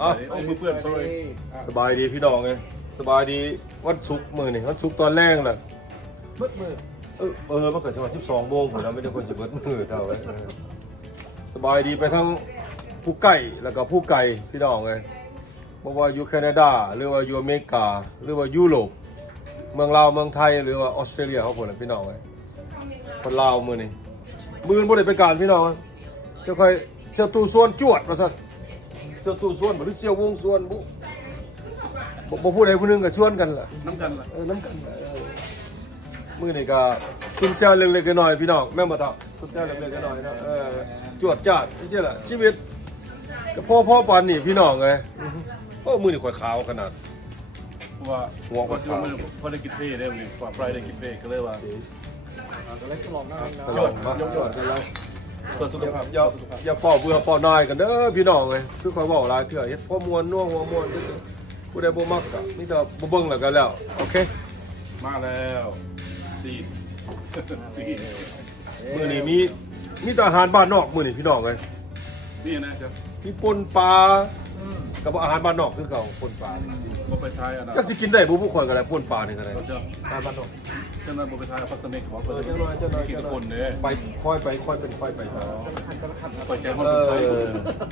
อ๋อเพื่อนสบายดีพี่น้องเลยสบายดีวันศุกร์มื้อนี่วันศุกร์ตอนแรกน่ะ มืดมืด มันเกิดจังหวะ12 โมงผมนะไม่ได้คนจะเบิดมื้อเท่าไว้สบายดีไปทั้งผู้ใกล้แล้วก็ผู้ไกลพี่น้องเลยบ่ว่าอยู่แคนาดาหรือว่าอยู่อเมริกาหรือว่ายุโรปเมืองลาวเมืองไทยหรือว่าออสเตรเลียเขาคนน่ะพี่น้องเลยคนลาวมื้อนี้มื้อบ่ได้ไปการพี่น้องจะค่อยเสี่ยวตู้ส่วนจวดว่าซั่นเสี่ยวตู้ส่วนบ่หรือเสี่ยววงส่วนบ่พูดใดผู้หนึงก็ชวนกันล่ะ น้ำกันล่ะ น้ำกันมื้อนี้ก็ซุ่มแซวเล็กๆน้อยๆพี่น้องแม่นบ่ตาซุ่มแซวเล็กๆน้อยๆเนาะจวดจ้าดนี่ใช่ล่ะชีวิตก็พ่อปานนี่พี่น้องเอ้ยมื้อนี้ข่อยขาวขนาด เพราะว่าหัวก็ซื้อมาพอได้กินเป้ได้เลยฝ่าไฟได้กินเป้ก็เลยว่า ก็เลยสลองนะ สลองมายอดกันแล้ว เพื่อสุขภาพ อย่าป่อเบื่อป่อนายกันเด้อพี่น้องเอ้ยคือข่อยเว้าหลายเทื่อเฮ็ดพ่อมวนนัวหัวมวนผู้ใดบ่มักก็มีแต่บ่เบิ่งแล้วก็แล้วโอเค มาแล้วซีด มื้อนี้มีแต่อาหารบ้านนอกมื้อนี้พี่น้องเอ้ย นี่นะครับ มีปนปลากับอาหารบ้านนอกคือเก่าปนปลานี่ มาไปทายนะ จักสิกินได้บ่ผู้คนก็ได้ปนปลานี่ก็ได้ เราจะ อาหารบ้านนอก เจ้าหน้าที่ไปทายพักสมิกของ จังน้อยจังน้อย กินกับคนเนี่ย ไปค่อยเป็นค่อยไป ไปแจ้งคนเป็นไทย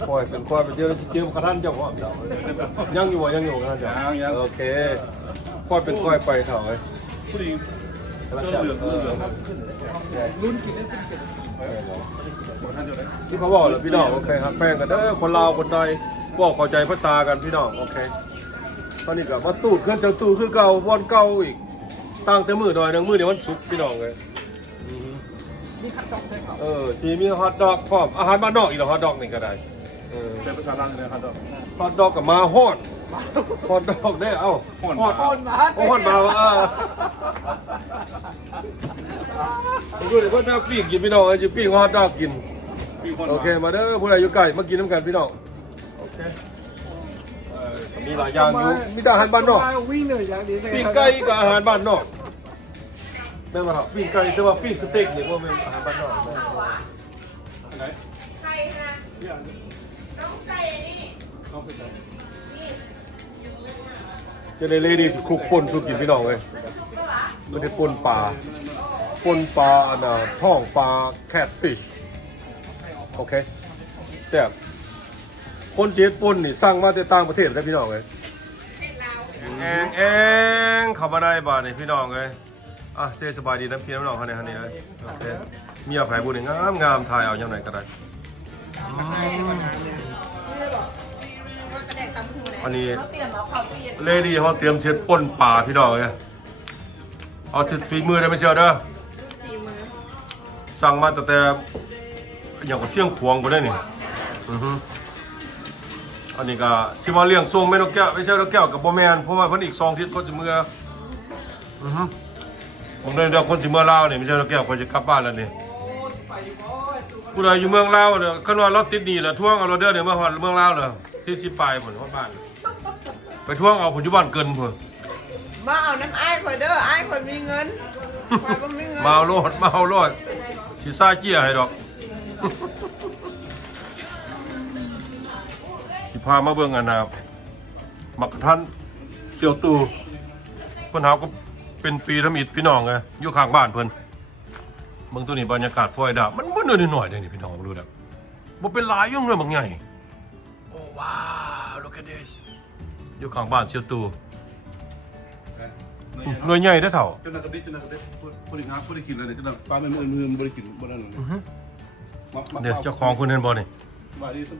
ค่อยเป็นค่อยไปเจอกระทันเจ้าของเจ้ายังอยู่กระทันเจ้าโอเคค่อยเป็นค่อยไปเท่าไอ้ ผู้หญิงเสื้อเหลืองรุ่นกินได้เป็นท่านเจ้าได้ ที่เขาบอกแหละพี่น้องโอเคครับแป้งกันเด้อคนลาวคนไทยบอกเข้าใจภาษากันพี่น้องโอเคตอนนี้ก็มาตูดเครื่องเจ้าตู้คือเก่าวนเก่าอีกตั้งแต่มื้อหน่อยนึงมื้อเดี๋ยววันศุกร์พี่น้องเลย มีคัดดอกได้ครับ สีมีฮอทดอกพร้อมอาหารบ้านนอกอีกแล้วฮอทดอกนี่ก็ได้เป็นภาษาดังเลยครับ ฮอทดอกกับมาฮอดฮอทดอกได้เอ้าฮอด คนมา ฮอดมาดูดิว่าจะปิ้งกินพี่น้องจะปิ้งฮอทดอกกินโอเคมาเด้อผู้ใดอยู่ไกลมากินน้ำกันพี่น้องโอเคมีหลายอย่างอยู่มีแต่อาหารบ้านนอก วิ่งเหนื่อยอย่างนี้ ปิ้งไก่กับอาหารบ้านนอกแม่มาครับปิ้งไก่แต่ว่าปิ้งสเต็กนี่ก็เป็นอาหารบ้านนอก ไหน ใส่นะต้องใส่อันนี้ เอาไปใส่ จะได้เลยดีสิคลุกป่นทุกกินพี่น้องเลยไม่ได้ป่นปลาท้องปลาแคทฟิชโอเคแซ่บคนเจ็ดป่นนี่สั่งมาแต่ต่างประเทศนะพี่น้องเลยแองเข้ามาได้บ่านี่พี่น้องเลยอ่ะเซสบายดีน้ำพี่น้องเขาเนี่ยเลยโอเคมีอภัยบุญงามถ่ายเอาอย่างไหนก็ได้อันนี้ เขาเตรียมเอาข้าวเปียก เลดี้เขาเตรียมเช็ดป่นป่าพี่น้องเลยเอาเช็ดฝีมือได้ไหมเชียวเด้อสั่งมาแต่อย่างกับเสี่ยงขวงไปได้นี่อันนี้ก็ชิมาเลี้ยงทรงไม่นกแก้วไม่ใช่นกแก้วกับโบแมนเพราะว่าเพิ่นอีก2 ทิศก็จะเมื่อผมเดินคนจะเมื่อลาวนี่ไม่ใช่นกแก้วคนจะกลับบ้านแล้วนี่ผู้ใดอยู่เมืองลาวเนี่ยขนว่าเราติดหนี้แหละท่วงเอาเราเด้อเนี่ยมาฮอดเมืองลาวเลยที่สิไปเหมือนฮอดบ้านไปท่วงเอาปัจจุบันเกินเพิ่น มาเอาน้ำอ้ายข่อยเด้ออ้ายข่อยมีเงินข่อยบ่มีเงิน เมาโลดสิซ่าเจี้ยให้ดอกสิพามาเบิ่งอันน่ะมักท่านเสี่ยวตู่เพิ่นหาก็เป็นปีทำอิฐพี่น้องไงอยู่ข้างบ้านเพิ่นเบิ่งตัวนี้บรรยากาศฟอยดามันบ่น้อยๆเด้นี่พี่น้องรู้แล้วบ่เป็นหลายอยู่เลยบางใหญ่โอ้ว้าว look at this อยู่ข้างบ้านเสี่ยวตู่หน่วยใหญ่เด้อเฒ่า เจ้าหน้าที่ผู้หญิงผู้ที่กินอะไรเจ้าหน้าปลาเป็นมือบริกินบนนั้นเลย เดี๋ยวเจ้าของคนเห็นบ่นี่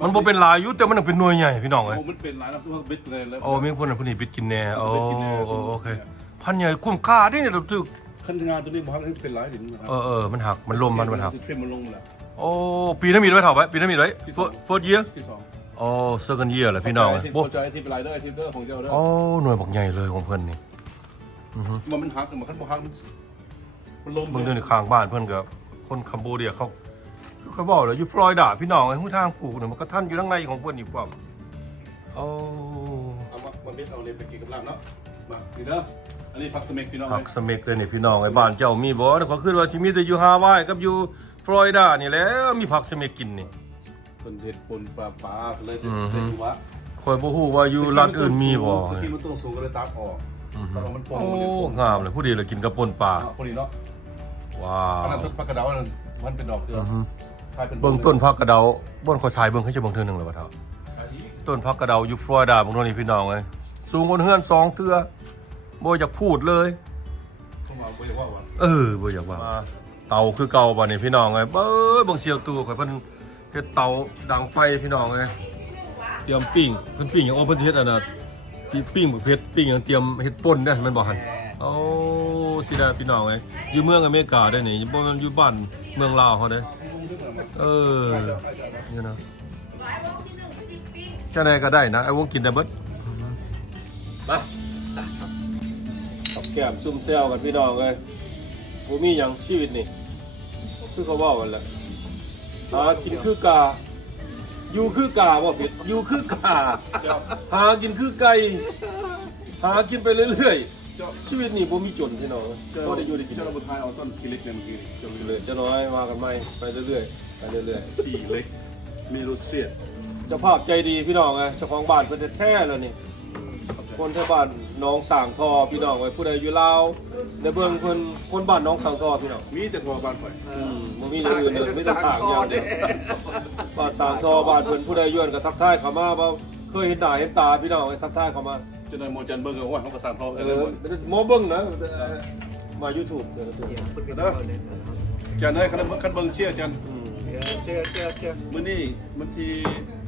มันบ่เป็นหลายอยู่แต่มันเป็นหน่วยใหญ่พี่น้องเอ้ย มันเป็นหลายน้ำซุปเบ็ดเลยแล้ว โอ้มีคนนั้นผู้นี้บิดกินแน่โอ้โอเคพันใหญ่คุ้มค่าดิเนี่ยตึก ขั้นงานตัวนี้บอกให้เป็นหลายถึงนะครับ มันหักมันลมมันหัก เทรนมันลงแล้ว โอ้ปีนั้นมีไว้เท่าไหร่ปีนั้นมีไว้ fourth year ที่2 โอ้ second year แหละพี่น้องเอ้ย โบใจที่เป็นไรเด้อที่เด้อของเจ้าเด้อ โอ้หน่วยบักใหญ่เลยของเพิ่นนี่ มันหักมันขั้นบ่หักมันลม เบิ่งเดินข้างบ้านเพิ่นก็คนคัมโบเดียเขาบอกเลยอยู่ฟลอริดาพี่น้องไอ้หูทางปลูกเนี่ยมันก็ท่านอยู่ข้างในของเพิ่นอีกว่าโอ้ เอามาเบ็ดเอาเลยไปกินกับลาบเนาะมาดีเด้ออันนี้ผักสเม็กพี่น้อง ผักสเม็กเลยนี่พี่น้องไอ้บ้านเจ้ามีบ่เขาคิดว่าสิมีแต่อยู่ฮาวายกับอยู่ฟลอริดานี่แหละมีผักสเม็กกินนี่ คนเห็ดปนปลาเลยเป็นวะ ข่อยบ่ฮู้ว่าอยู่ร้านอื่นมีบ่ ที่มันต้องสูงก็เลยตัดออกตอนมันโป่ง โอ้งามเลยผู้ดีเลยกินกับป่นปลา พอดีเนาะ ว้า อันนั้น ว ปลากระเดาอันนั้นมันเป็นดอกเกลือ เบิ่งต้นพักกระเดาบ่นขอชายเบิ่งให้จะเบิ่งเทื่อนึงเลยบ่เท่าต้นพักกระเดาอยู่ฟลอริดาเบิ่งโน่นนี่พี่น้องเอ้ยสูงกว่าเฮือน2เทื่อบ่อยากพูดเลย ต้องมาบ่อยว่า บ่อยากว่าเตาคือเก่าบ่นี่พี่น้องเอ้ยเบิ่งเสียงตู้ข่อยเพิ่นเฮ็ดเตาดังไฟพี่น้องเอ้ยเตรียมปิ้งเพิ่นปิ้งหยังเพิ่นสิเฮ็ดอันน่ะที่ปิ้งบักเผ็ดปิ้งหยังเตรียมเฮ็ดป่นเด้อแม่นบ่หั่นโอ้สิได้พี่น้องเอ้ยอยู่เมืองอเมริกาได้นี่บ่แม่นอยู่บ้านเมืองลาวเฮาเด้นี่นะแค่ไหนก็ได้นะไอ้วงกินได้เบิดมากับแก้มซุ่มแซวกันพี่น้องเอ้ยบ่มีหยังชีวิตนี่คือเขาเว้ากันแหละหากินคือกาอยู่คือกาบ่ผิดอยู่คือกาหากินคือไก่หากินไปเรื่อยๆชีวิตนี่บ่มีจนพี่น้องก็ได้อยู่ได้กิน เจ้าระบบไทยเอาต้นกิเล็กเนี่ยเมื่อกี้ จนเลยจะน้อยมากันใหม่ไปเรื่อยๆไปเรื่อย ปีเล็กมีรสเสียด ๆเจ้าภาพใจดีพี่น้องไงเจ้าของบ้านเพิ่นแท้ๆเลยนี่คนแถวบ้านน้องสางทอพี่น้องไว้ผู้ใดอยู่ลาวในเบื้องเพิ่นคนบ้านน้องสางทอพี่น้อง มีแต่ตัวบ้านข่อย บ่มีอย่างอื่นเลยมีแต่สางอย่างเดียวบ้านสางทอบ้านเพิ่นผู้ใดอยู่ก็ทักทายเข้ามาบ่เคยเห็นหน้าเห็นตาพี่น้องทักทายเข้ามา จนในโมจันเบิร์กว่าเขากระสานทองกัน เอ เลย อ หมด หมอเบิ่งนะมา YouTube จันให้คันเบิร์กเชี่ยจัน เจอ มื้อนี้มันที่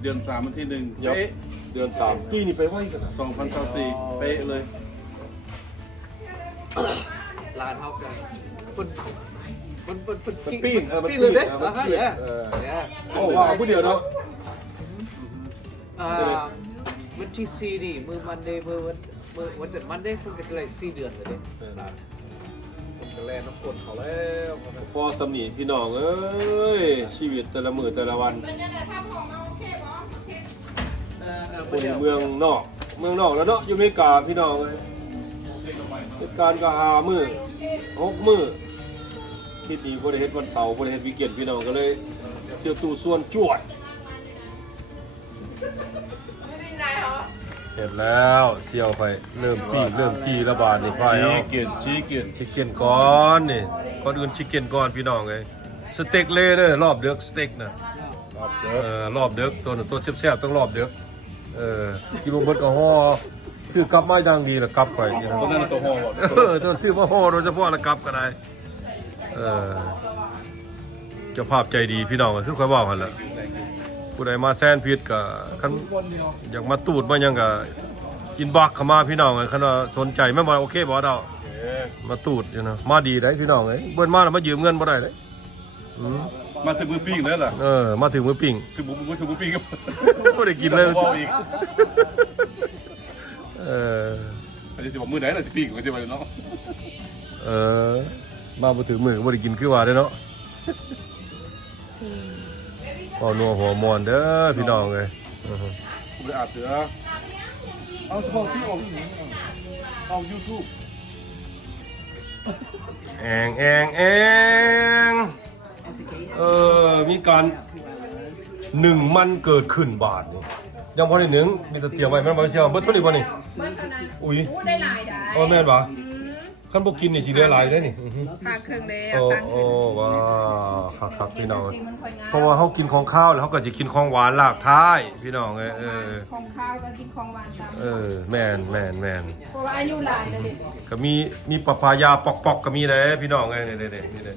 เดือน3วันที่1 ยับ เป๊ะ เดือน3ปีนี้ไปไว้กันนะ 2024เป๊ะเลย ลานเท่ากันมัน ปิ้งมัน ปิ้งเลยเด้ มัน ฮะ ปิ้ง เนี่ย โอ้ว้าวผู้เดียวเนาะ วันที่4นี่มือมันเดย์มือวันเสร็จมันเดย์เพิ่งจะเลย4 เดือนเลยเด้ผมจะแลน้ำกลเขาแล้ว พอสำนีพี่น้องเอ้ยชีวิตแต่ละมื้อแต่ละวัน คนเมืองนอกแล้วเนาะอยู่อเมริกาพี่น้องเลยเหตุการณ์ก็5 มื้อ6 มื้อคิดดีบ่ได้เฮ็ดวันเสาร์บ่ได้เฮ็ดวีคเอนด์พี่น้องก็เลยเสียบตู้ส่วนจวดเสร็จแล้วเสี่ยวไปเริ่มปีเริ่มจี้ระบาดนี่พ่ายเอา ชิคเก้น ชิคเก้นก่อนนี่ก่อนอื่นชิคเก้นก่อนพี่น้องเอ้ยสเต็กเลยเด้อรอบเดึกสเต็กน่ะรอบเดึกตัวแซ่บๆต้องรอบเดึกกิโลเบิดก็ห่อซื้อกลับมาอย่างดีแล้วกลับไปนี่นะ ตอนนั้นตัวห่อบ่ ตัวซื้อมาห่อโดยเฉพาะแล้วกลับก็ได้เจ้าภาพใจดีพี่น้องคือค่อยเว้าหั่นแหละผู้ใดมาแซนพิษก็คันอยากมาตูดมาหยังก็อินบ็อกซ์เข้ามาพี่น้องคันว่าสนใจแม่นบ่โอเคบ่ดาวมาตูดอยู่นะมาดีได้พี่น้องเอ้ยเบิ่นมาแล้วมายืมเงินบ่ได้เด้ มาถึงมือปิ้งแล้วล่ะ มาถึงมื้อปิ้ง ถึงมือปิ้งก็ บ่ได้กินเลย บอกอีก อันนี้สิบอกมือไหนล่ะสิปิ้งก็สิว่าเนาะ มาบ่ถึงมื้อบ่ได้กินคือว่าเด้อเนาะพอนัวหัวมอนเด้อพี่น้องเอ้ย ผมได้อาบเสือเอาสปอร์ตที่ออกเอา YouTube แองมีการ1มันเกิดขึ้นบาทนี่ยังบ่ได้หนึ่งมีแต่เตรียมไว้แม่นบ่เชียวเบิดเท่านี้บ่นี่ เบิ้ลเท่านั้น อุ้ย อู้ได้หลายได้ แม่นบ่คันบ่กินนี่สิเหลือหลายเด้อนี่ พาเครื่องเลย โอ้ ตังค์ โอ้ว้าคักๆพี่น้อง จริงมันค่อยง่าย เพราะว่าเขากินของข้าวแล้วเขาก็จะกินของหวานหลากท้ายพี่น้องของข้าวก็กินของหวานตาม แม่น เพราะว่าอายุหลายเลยดิ ก็มีปะปายาปอกๆก็มีเด้พี่น้องนี่เด้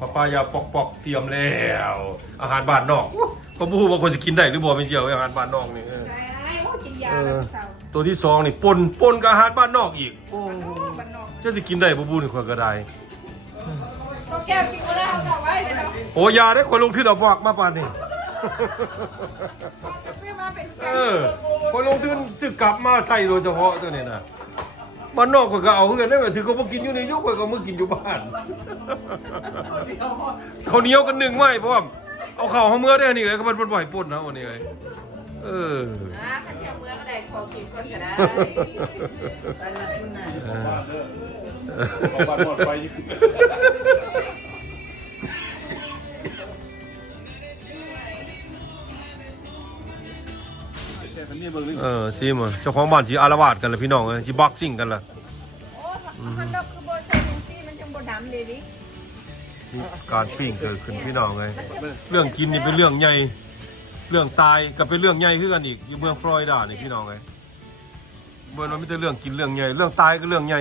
ปะปายาปอกๆเตรียมแล้วอาหารบ้านนอกก็บ่ฮู้ว่าคนสิกินได้หรือบ่ไม่เชี่ยวอาหารบ้านนอกนี่ ไอ้โอ้กินยาแล้วเศร้า ตัวที่2นี่ปนกับอาหารบ้านนอกอีกโอ้ บ้านนอก จะสิกินได้บ่บูนี่คนก็ได้ ตัวแก้วกินก็ได้เอากลับไว้เดี๋ยวเรา โอ้ยาได้คนลงทุนเอาฝากมาปานนี้ ซื้อมาเป็นแสน คนลงทุนซื้อกลับมาใส่โดยเฉพาะตัวนี้นะบ้านนอกก็เอาเงินได้แบบถือก็มากินอยู่ในยุคก็มากินอยู่บ้านเขาเหนียวกัน1ไว้เพราะว่าเอาข้าวเฮาเมื่อได้นี่เลยก็มันบ่อยป่นนะวันนี้เลยข้าเจ้าเมื่อก็ได้ขอกินก่อนก็ได้ไปละคุณน่ะ เอาบ้านหมดไป กสันเนี่ยเบิ่งนี่ ซีมเจ้าของบ้านสิอารวาสกันละพี่น้องเอ้ยสิบ็อกซิ่งกันละ โอ้ฮันดอกคือโบใส่ถุงซี่มันจังโบดำเลยดิ มีการปิ้งเกิดขึ้นพี่น้องเอ้ยเรื่องกินนี่เป็นเรื่องใหญ่เรื่องตายก็เป็นเรื่องใหญ่คือกันอีกอยู่เมืองฟลอริดานี่พี่น้องเอ้ยเมื่อมันไม่ใช่เรื่องกินเรื่องใหญ่เรื่องตายก็เรื่องใหญ่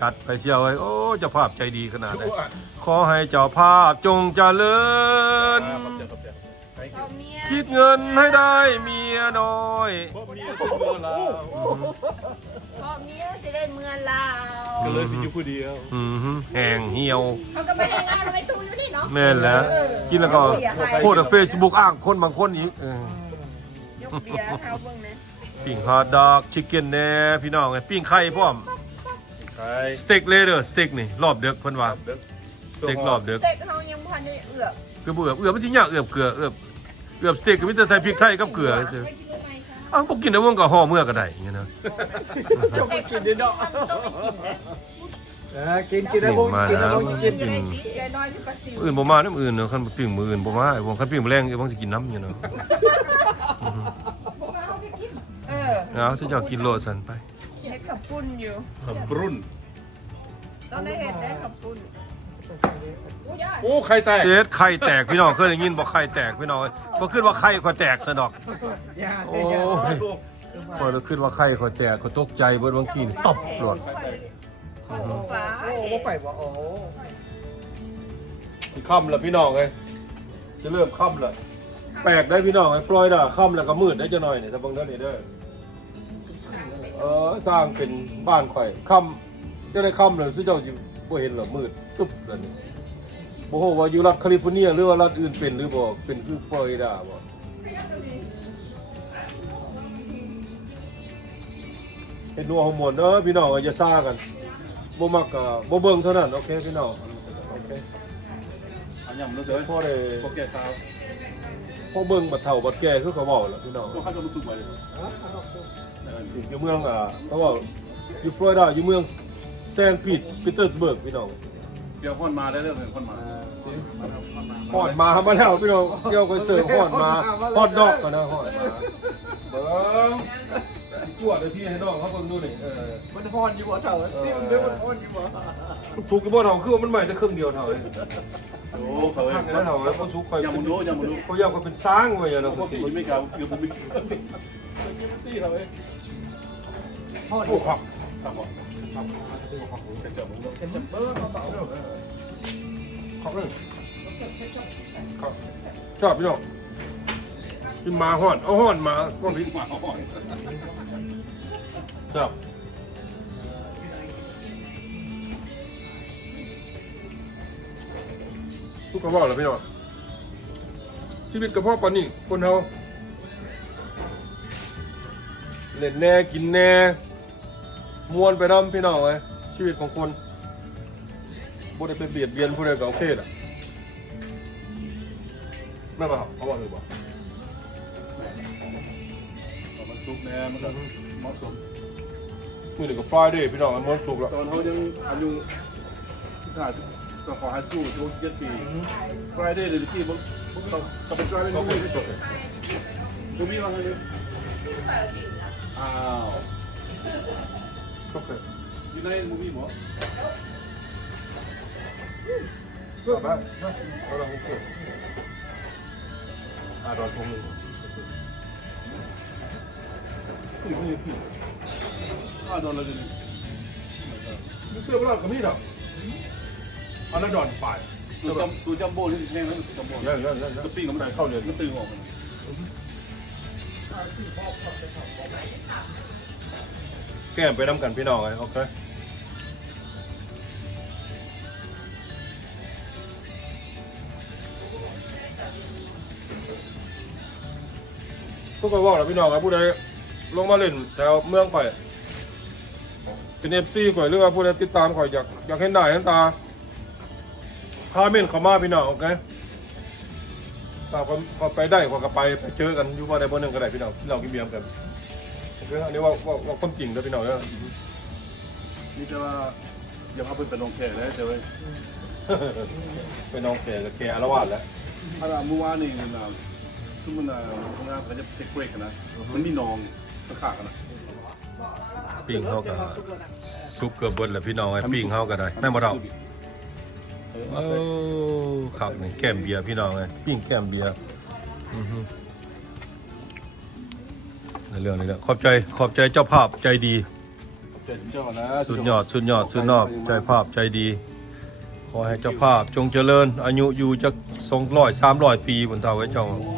จัดไปเชียวเอ้ยโอ้เจ้าภาพใจดีขนาดไหนขอให้เจ้าภาพจงเจริญ เอาเมีย คิดเงินให้ได้เมียน้อย เพราะมีสุเมื่อลาว พอเมียสิได้เมืองลาว ก็เลยสิอยู่ผู้เดียว แห้งเหี่ยว เขาก็ไม่ได้งานทำไมตู้อยู่นี่เนาะ แม่นแล้ว กินแล้วก็โพสเฟซบุ๊กอ้างคนบางคนอีก ยกเบียร์เท้าเบิ่งนะ ปิ้งฮอทดอกชิคเก้นแน่พี่น้องไงปิ้งไข่พร้อม ใช่ สเต็กเลยเด้อสเต็กนี่รอบเด็กเพิ่นว่าสเต็กรอบเด็ก เต็กเขายังพันได้เอือบ คือบ่เอือบมันสิยากเอือบเกลือเอือบสเต็กก็มีแต่ใส่พริกไทยกับเกลือซื่อ ไม่กินได้ไหมซะ อ้าวบ่กินแล้วมันก็ห่อเมื่อก็ได้อย่างเงี้ยนะ จงกินเดี๋ยวเนาะ ต้องไปกินนะ กินได้บ่กินได้บ่กิน จะได้ดีใจน้อยคือปลาซิว อื่นบ่มาน้ำอื่นเนาะคันปิ้งมื้ออื่นบ่มาไอ้วงคันปิ้งมื้อแรงไอ้วงสิกินน้ำอย่างเนาะ เออ เอาสิเจ้ากินโลดซั่นไป เฮ็ดขับปุ้นอยู่ ขับรุ่น ต้องได้เห็ดได้ขับปุ้น โอ้ใครแตก เศษไข่แตกพี่น้องเคยได้ยินบ่ไข่แตกพี่น้องบ่คิดว่าไข่ก็แตกซะดอกโอ้ยพอเราคิดว่าไข่ก็แตกก็ตกใจเบิดบางทีนี่ตบโลด ฟ้า โอ้ไปบ่โอ้ สิค่ำแล้วพี่น้องเอ้ยจะเริ่มค่ำแล้วแปลกได้พี่น้องไอ้ฟลอยด์ค่ำแล้วก็มืดได้จังหน่อยนี่ถ้าเบิ่งเด้อนี่เด้อสร้างเป็นบ้านข่อยค่ำจะได้ค่ำแล้วสิเจ้าสิบ่เห็นหรอมืดตึ๊บแล้วนี่บ่ฮู้ว่าอยู่รัฐแคลิฟอร์เนียหรือว่ารัฐอื่นเป็นหรือบ่เป็นคือฟลอริดาบ่เห็นนัวฮอร์โมนเด้อพี่น้องอย่าซ่ากันบ่มักก็บ่เบิ่งเท่านั้นโอเคพี่น้องโอเค อันยังรู้สึก พ่อได้ โอเคครับ พ่อเบิ่งบัดเฒ่าบัดแก่คือเขาเว้าแหละพี่น้อง ก็ข้าจะมาสุกไปเลย อยู่เมืองเขาเว้าอยู่ฟลอริดาอยู่เมืองแซนต์ปีเตอร์สเบิร์กพี่น้อง เดี๋ยวพ่นมาได้เรื่องพ่นมา ฮอดมามาแล้วพี่น้องเที่ยวก็เสิร์ฟฮอดมาฮอดดอกกันนะฮอดมาเบิ่งจวดเลยพี่ให้น้องเขาเบิ่งดูนี่มันฮ้อนอยู่บ่เท่าซิมันเป็นมันฮ้อนอยู่บ่ สุกอยู่บ่เฒ่าคือว่ามันใหม่แต่ครึ่งเดียวเท่าเลย โอ้เขา ข้างนั้นเท่าแล้วบ่สุกค่อย ยังมันรู้ยังมันรู้ เขาอยากว่าเป็นช้างไว้อะเนาะ ปกติไม่กล้าคือผมไม่ตีเราเอง โอ้ครับ ทำหมดจะจับผม ครับเลยครับชอบพี่น้องกินมาฮอดเอาฮอดมาก็พี่ มาอ่อน ครับทุกคนบอกแล้วพี่น้องชีวิตกับพ่อปานนี่คนเฮาเล่นแน่กินแน่มวนไปนำพี่น้องเอ้ยชีวิตของคนบ่ได้ไปเบียดเบียนผู้ใดก็โอเคล่ะแม่นบ่ครับเขาบอกถูกบ่ มันสุกแน่มันก็เหมาะสม มื้อนี้ก็ Friday พี่น้องมันหมดสุกแล้ว ตอนเขายังอายุ15ก็ขอให้สู้ทุก7 ปี Friday เลยที่ผมก็เป็น Friday ที่สุดผมมีว่าไงอ้าว โอเค อยู่ในมูวี่หมอ ก็ได้เอาละโอเครอชมนึงโดนอะไรกัน ดูเสื้อพวกเราก็มีดอกอันนั้นดอนไป ดูจัมโบ้ที่แพงนะจัมโบ้ นั่น จะปิ้งกับมันเข้าเลยมันตึงออกมัน แก้มไปน้ำกันพี่น้องไงโอเคพวกเราบอกแล้วพี่น้องครับผู้ใดลงมาเล่นแถวเมืองข่อยเป็นFCข่อยหรือว่าผู้ใดติดตามข่อยอยากเห็นหน้าเห็นตาพาเม่นเข้ามาพี่น้องโอเคถ้าเขาไปได้เขาก็ไปเจอกันอยู่บ่ได้บ่นึงก็ได้พี่น้องเรากินเบียร์กันโอเคอันนี้ว่าความจริงนะพี่น้องเด้อ นี่จะว่าอย่าพาเพื่อนไปลงแข่แล้วเจ้าเว้ย ไปน้องแก่กับแก่อารวาสแล้ว ถ้าเมื่อวานนี่นะ สมมุติว่าโรงงานเขาจะเทคเบรกนะมันมีน้องข้างๆกันนะ ปิ้งเฮาก็ซุปเกือบเบิดแล้วพี่น้องไอ้ปิ้งเฮาก็ได้แม่บ่ดอกโอ้ครับนี่แก้มเบียร์พี่น้องไอ้ปิ้งแก้มเบียร์ในเรื่องนี้แหละขอบใจเจ้าภาพใจดี เจ็ดเจ้านะ สุดยอดใจภาพใจดี ขอให้เจ้าภาพจงเจริญอายุอยู่จะ200-300 ปีบนเท่าไว้เจ้า โอ้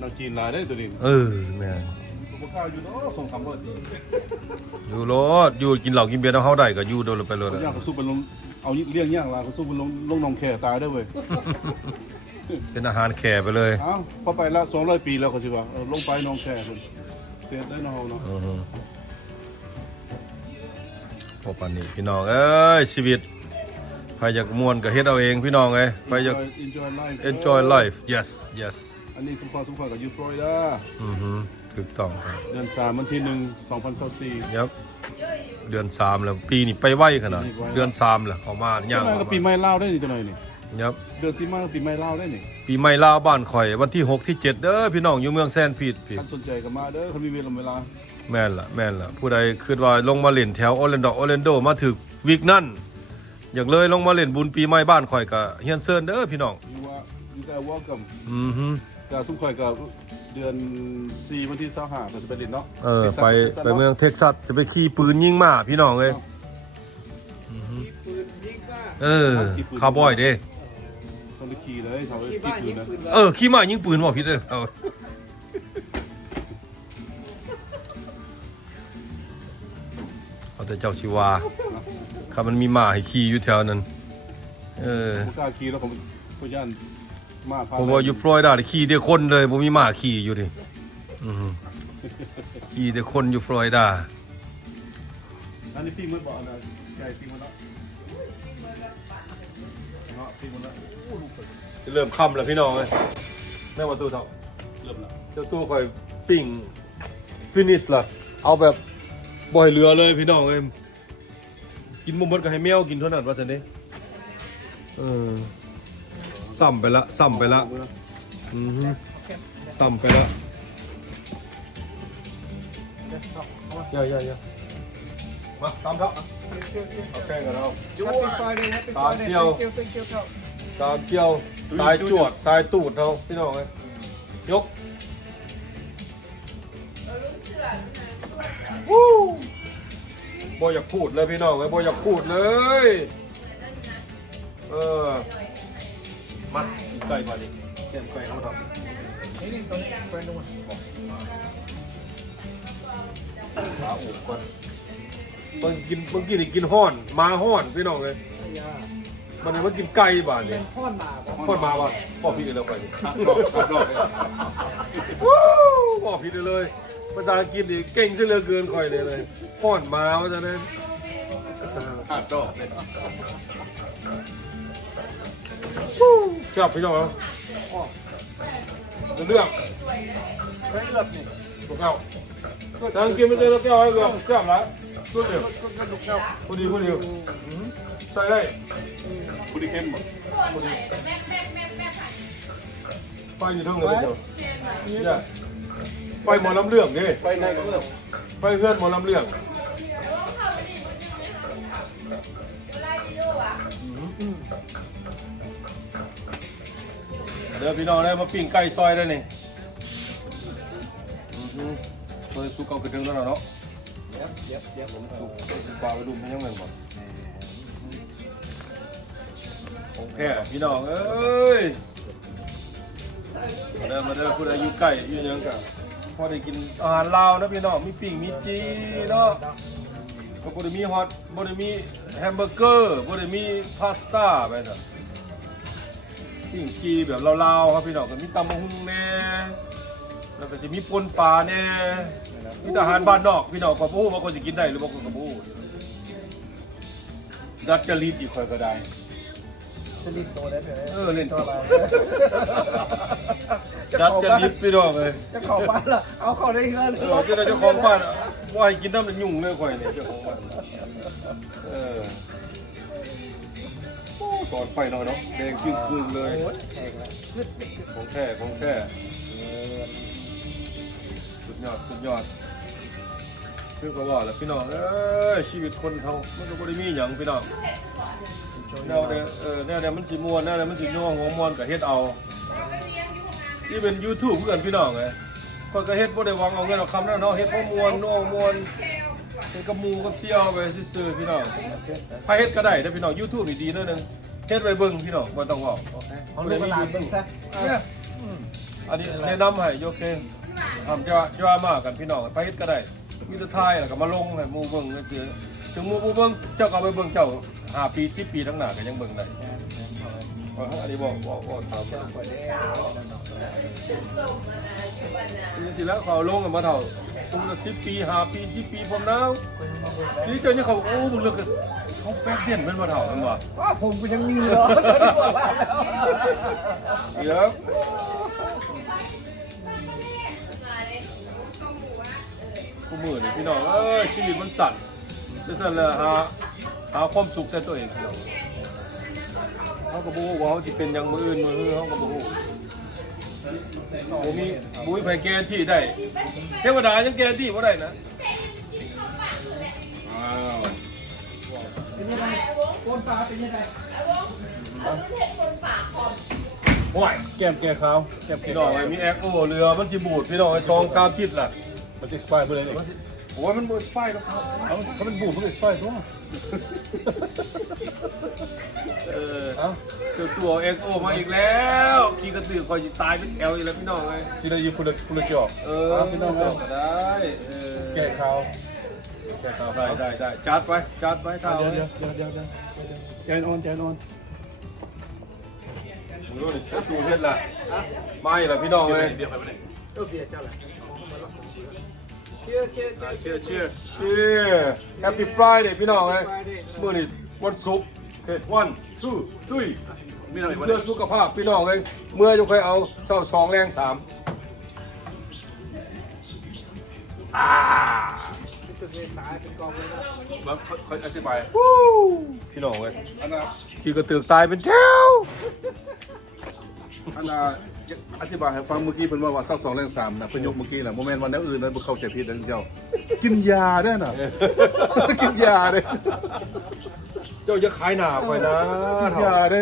นางจีนหลายได้ตัวนี้ แม่น ผมข้าวอยู่เนาะ2-300 ปี อยู่รถอยู่กินเหล้ากินเบียร์แล้วเฮาได้ก็อยู่โดนไปเลย ย่างเขาสู้เป็นลงเอาเลี้ยงย่างลาเขาสู้เป็นลงหนองแขตายได้เว้ย เป็นอาหารแขกไปเลย เอ้าพอไปละ200 ปีแล้วเขาสิว่าลงไปหนองแขคนเสียได้เนาะเนาะ พอปานนี้พี่น้องเอ้ยชีวิตใครอยากม่วนก็เฮ็ดเอาเองพี่น้องเอ้ยใครอยาก enjoy life yes อันนี้สมพรกับยูฟลอริดา ถูกต้องครับ เดือน3วันที่1 2024 ยับเดือน3แล้วปีนี้ไปไวขนาดเดือน3แล้วเขามาย่าง ก็ปีใหม่ลาวได้นี่จังหน่อยนี่ ยับ เดือน4มาปีใหม่ลาวได้นี่ ปีใหม่ลาวบ้านข่อยวันที่6ที่7เด้อพี่น้องอยู่เมืองแซนพีทพี่ ท่านสนใจก็มาเด้อคันมีเวลา แม่นล่ะผู้ใดคิดว่าลงมาเล่นแถวออร์แลนโดมาถึกวีคนั้นอยากเลยลงมาเล่นบุญปีใหม่บ้านข่อยก็เฮียนเซินเด้อพี่น้อง อยู่แต่ว่ากับ ก็สมข่อยกับเดือน4วันที่25ก็จะไปเล่นเนาะ ไปเมืองเท็กซัสจะไปขี่ปืนยิงหมาพี่น้องเอ้ย ปืนยิงมาก คาร์บอยเด้ ต้องไปขี่เลยเขา ที่ ขี่ บ้าน ปื ยิ น ง นะ ปืน ขี่ม้ายิงปืนบ่ผิดเด้อเอาแต่เจ้าชิวาถ้ามันมีม้าให้ขี่อยู่แถวนั้นผมกล้าขี่แล้วผมพยานมาพา ผมว่าอยู่ฟลอริดาได้ขี่แต่คนเลยบ่มีม้าขี่อยู่ดิขี่แต่คนอยู่ฟลอริดา อันนี้ปีมือบ่นะใหญ่ปีมือละเนาะปีมือละ เริ่มค่ำแล้วพี่น้องเอ้ยแม่ว่าตู้เท่า เริ่มละ เจ้าตู้คอยปิ้งฟินิชล่ะเอาแบบบ่ให้เหลือเลยพี่น้องเอ้ยกินบ่หมดก็ให้แมวกินเท่านั้นว่าซั่นเด้ซ้ำไปละซ้ำไปละอย่ามาตามเถอะเอาแป้งกับเรา แฮปปี้ไฟเดย์แฮปปี้ไฟเดย์ ตามเที่ยวสายจวดสายตูดเราพี่น้องเอ้ยยกบ่อยากพูดเลยพี่น้องเอ้ยบ่อยากพูดเลยมาไก่มาดิแกมไก่เขาทำมาอุบก่อนบางกินกินห้อนมาห้อนพี่น้องเลยมันเลยว่ากินไก่บ้านเนี่ย พ่อนมา ห้อนมาบ้านพ่อพี่เลยเราไปพ่อพี่เลยภาษาอังกฤษนี่เก่งซะเหลือเกินคอยเลยห้อนมาว่าจะนั้น ขาดดอกเลย ชอบพี่น้องเหรอเลือก เลือดนี่ พวกเราทางกินไม่ได้แล้วแก้วให้เลือกแก้วละตัวเดียว ก็ลูกเจ้า พอดีใส่ได้ บุรีเข้มบ่ ไปอยู่ทั้งเลยเดียวเนี่ยไปหมอลำเรื่องดิ ไปในก็เริ่ม ไปเพื่อนหมอลำเรื่องเดี๋ยวพี่น้องได้มาปิ้งไก่ซอยได้นี่เฮ้ยสุกเอากระเทียมแล้วเนาะเดี๋ยวผมสุกปลาไปดูมันยังไงบ่ของแค่พี่น้องเอ้ยมาเด้อคุณอายุใกล้อยู่ยังกันพอได้กินอาหารลาวนะพี่น้องมีปิ้งมีจีเนาะก็บ่ได้มีฮอตบ่ได้มีแฮมเบอร์เกอร์บ่ได้มีพาสต้าไปจ้ะปิ้งจีแบบลาวๆครับพี่น้องก็มีตำบักหุ่งแน่แล้วก็จะมีปนปลาแน่มีอาหารบ้านนอกพี่น้องก็บ่ฮู้ว่าคนสิกินได้หรือบ่คนก็บ่ฮู้ดัดจริตอีกค่อยก็ได้ จะรีบโตได้เลย เล่นต่อดัดจะลิฟต์พี่น้องเลย จะขอบ้านละเอาเข้าได้เงิน เจ้าของบ้านว่าให้กินน้ำมันยุ่งเลยข่อยเนี่ยเจ้าของบ้าน สอดไฟหน่อยเนาะแดงจึ้งคืนเลย แพงแล้ว ของแท้ของแท้สุดยอดสุดยอดคือก็ว่าแหละพี่น้องชีวิตคนเฮามันก็บ่ได้มีหยังพี่น้องแนวแนวมันสิม่วนแนวมันสินัวหัวม่วนก็เฮ็ดเอานี่เป็น YouTube เพื่อนพี่น้องไงคนก็เฮ็ดบ่ได้หวังเอาเงินเอาคำนั้นเนาะเฮ็ดเพราะม่วนนัวม่วนเฮ็ดกับหมู่กับเสี่ยวไปซื่อๆพี่น้องใครเฮ็ดก็ได้เด้อพี่น้อง YouTube นี่ดีเด้อนึงเฮ็ดไว้เบิ่งพี่น้องบ่ต้องเว้าโอเค เอาลูกหลานเบิ่งซะ เนี่ยอันนี้แนะนำให้โยเคทำจะมากันพี่น้องไปเฮ็ดก็ได้มีแต่ทายแล้วก็มาลงให้หมู่เบิ่งจังซี่ถึงหมู่บ่เบิ่งเจ้าก็เอาไปเบิ่งเจ้า5ปี10ปีทั้งหน้าก็ยังเบิ่งได้อันนี้บอกถามสิแล้วเขาลงกันมาเท่าคุณละ10ปี5ปี10ปีผมแล้วนี่เจ้านี่เขาโอ้มึงเลิกเขาแป๊กเด่นเป็นมาเท่ามันว่า ว่าผมก็ยังมีเหรอ เดี๋ยวกูมือนี่พี่น้องชีวิตมันสั่นดังนั้นเลยหาความสุขใส่ตัวเองพี่น้องเขาก็บอกว่าเขาจะเป็นอย่างมืออื่นมือเขาก็บอกผมมีบุ้ยไผ่แกนที่ได้เทวดายังแกนที่ว่าได้นะอ้าว เป็นยังไงโอนฟ้าเป็นยังไง โอ้ยแก้มแก่ขาวแก้มพี่น้องไอ้มีแอคโอเรือมันสิบูดพี่น้องไอ้2-3ทิศล่ะ มันจะ expire ไปเลยเนี่ย โอ้ยมันบูดสไปร์ครับ เขาเป็นบูมมันก็ expire ตัว เจ้าตัวเอ็กโอมาอีกแล้วขี่กระตือคอยตายเป็นแถวอีกแล้วพี่น้องไง ซีนายูคุณละจอบ พี่น้องก็ได้แก่ข่าวได้จัดไปข่าว เดี๋ยวใจนอน มึงรู้ดิเจ้าตัวเฮ็ดล่ะไม่ล่ะพี่น้องเลย เบียร์ไปไหน เบียร์เจ้าแหละเชื่อ Happy Friday พี่น้องเลยมื้อนี้วันศุกร์โอเค1 2 3 มีอะไรวะ เพื่อสุขภาพพี่น้องเลยเมื่อจะค่อยเอาเช้า2แรง3ตึกเลยตายเป็นกองเลยนะ มาเขาอธิบาย พี่น้องเลย อันน่ะ ขี่กระตือตายเป็นแถว อันน่ะอธิบายให้ฟังเมื่อกี้เป็นว่าซัก2แรง3นะเพิ่นยกเมื่อกี้น่ะโมเมนต์วันแนวอื่นนั้นบ่เข้าใจผิดนะเจ้ากินยาได้น่ะกินยาได้ เจ้าจะขายหนาคอยนะ กินยาได้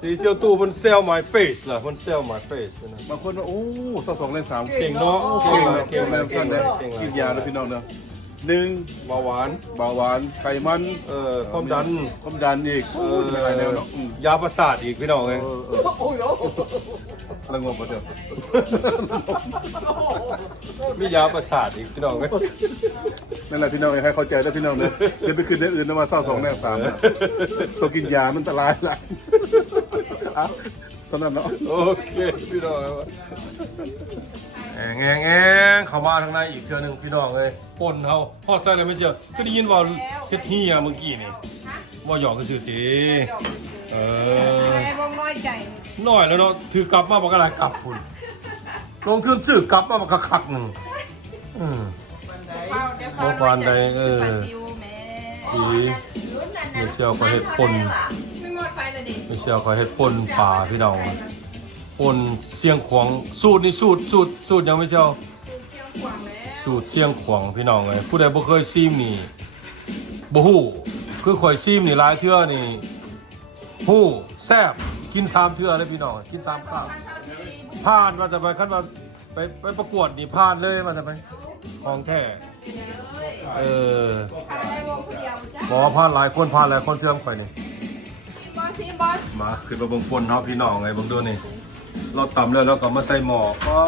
สีเซียวตู้มันเซล my face ล่ะมันเซล my face นะ บางคนว่าโอ้ซัก2แรง3 เก่งเนาะ เก่ง เก่ง แรงสั้นได้กินยานะพี่น้องเนาะ1 เบาหวาน เบาหวานไขมัน ความดัน ความดันอีกอะไรแนวเนาะ ยาประสาทอีกพี่น้องเลย โอ้ยโอ้ ระงมบ่เด้อ มียาประสาทอีกพี่น้องเลย นั่นแหละพี่น้องให้เข้าใจแล้วพี่น้องเนอะเดี๋ยวไปขึ้นในอื่นนะมาเศร้า2แรง3นะต้องกินยามันอันตรายละอ่ะตอนนั้นเนาะ โอเคพี่น้องแงเข้ามาทางในอีกเทื่อนึงพี่น้องเลยป่นเฮาฮอดใส่เลยไม่เชื่อก็ได้ยินว่าเฮ็ดเฮียเมื่อกี้นี่บ่หยอกก็ซื่อติไอ้วงน้อยใจ น้อยแล้วเนาะถือกลับมาบ่ก็หลายกลับพุ่นลงทุนซื้อกลับมาบ่คักๆนึงบ่ปานใดสีไม่เชื่อขอเฮ็ดป่น ไม่หมดไฟเลยดิ ไม่เชื่อขอเฮ็ดป่นป่าพี่น้องป่นเสียงขวางสูตรนี่สูตรยังไม่เชื่อ เชียงขวางแล้ว สูตรเสียงขวางพี่น้องเลยผู้ใดบ่เคยซีมนี่บ่ฮู้คือข่อยซีมนี่หลายเทื่อนี่ฮู้แซ่บกิน3เทื่อเลยพี่น้องกิน3ครั้งผ่านว่าจะไปคันว่าไปประกวดนี่ผ่านเลยว่าจะไปของแท้ไอ้วงคนเดียวจ้ะ บ่ผ่านหลายคนเชื่อมข่อยนี่ ซีบอส มาขึ้นมาเบิ่งป่นเฮาพี่น้องไงเบิ่งดูนี่เราตำแล้วเราก็มาใส่หม้อป๊า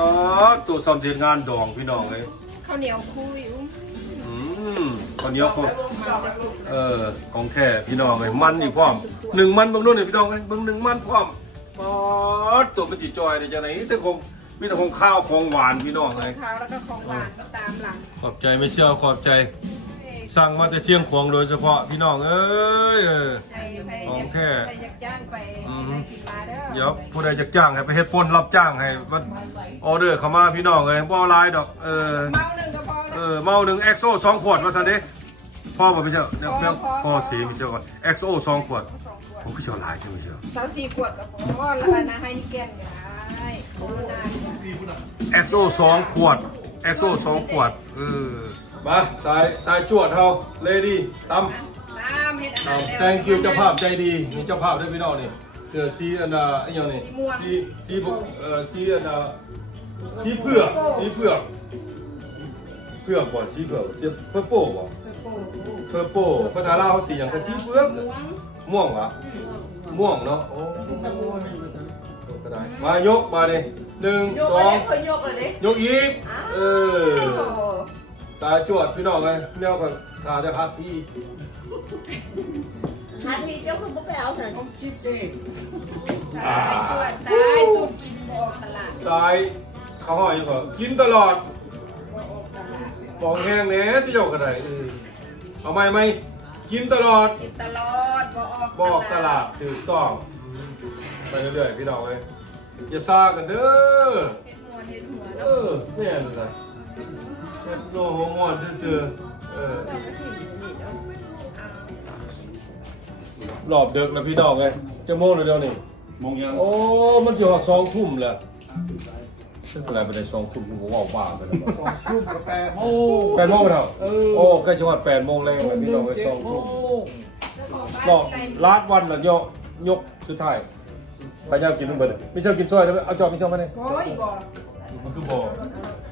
ดตู้ซ้ำเฮ็ดงานดองพี่น้องเอ้ย ข้าวเหนียวคุย ข้าวเหนียวของของแท้พี่น้องเลยมันอีกพร้อม1มันเบิ่งนู่นนี่พี่น้องเอ้ยเบิ่ง1มันพร้อมป๊อดตัวมันสิจอยได้จังได๋แต่คงมีแต่ของข้าวของหวานพี่น้องเลย ข้าวแล้วก็ของหวานตามหลัง ขอบใจไม่เชื่อขอบใจสั่งมาแต่เชียงขวางโดยเฉพาะพี่น้องเอ้ยของแท้ ใครอยากจ้างไปให้กินมาเด้อ เดี๋ยวผู้ใดจะจ้างให้ไปเฮ็ดป่นรับจ้างให้มันออเดอร์เข้ามาพี่น้องเลยบ่หลายดอกเมาหนึ่งก็พอแล้ว เมา1 EXO 2 ขวดว่าซั่นเด้พ่อบ่พี่เจ้าเดี๋ยวพ่อสีพี่เจ้าก่อน EXO 2 ขวด 2 ขวด ผมก็ชอบหลายใช่ไหมเชียว สาวสี่ขวดกับพ่อแล้วนะให้นี่แกนก็ได้โคโรนา เอ็กโซ2 ขวดเอ็กโซ2 ขวดมาสายจวดเฮาเลดี้ตั้ม น้ำเฮ็ดอาหารแล้ว thank you เจ้าภาพใจดีมีเจ้าภาพได้พี่น้องนี่เสื้อสีอันน่ะไอ้หยังนี่สีอันน่ะสีเผือกก่อนสีเผือกสีเพอร์โป้บ่เพอร์โป้ภาษาลาวเขาสีหยังก็สีเผือกม่วงวะม่วงเนาะโอ้ก็ได้มายกมาดิ1 โยกเลยคนโยกเลย 2ยกอีกสายจวดพี่น้องเลยแมวก็ทาจะพัดที่ ทันทีเจ้าคือพวกไปเอาใส่ ต้องชิปเด้ สายตรวจสายตูดกินบ่ออกตลาด สายเขาห้อยยังก็กินตลอด บ่ออกตลาด ของแห้งแหน่ที่เจ้าก็ได้เอาไหมกินตลอด กินตลอดบ่ออก บอกตลาดถูกต้องไปเรื่อยๆพี่น้องเลยอย่าซากันเด้อ เฮ็ดหัวเฮ็ดหัว เอ เนาะ อแม่นเลยเฮ็ดโลโฮมอนซื่อรอบดึกแล้วพี่น้องไงจะโมงเลยเดี๋ยวนี้ มงยัง โอ้มันจะออก2 ทุ่มแล้วซึ่งอะไรไปได้2 ทุ่มผมว่าบ้าไปแล้ว รูปกาแฟโอ้ 8 โมงแล้วโอ้ใกล้จะว่า8 โมงแล้วพี่น้องไอ้2 ทุ่มรอบลาดวันแล้วยกสุดท้ายพยายามกินทุกมื้อไม่ชอบกินซอยแล้วเอาจอบไม่ชอบมาเนี่ย โอ้ยบอก มันคือบ่อ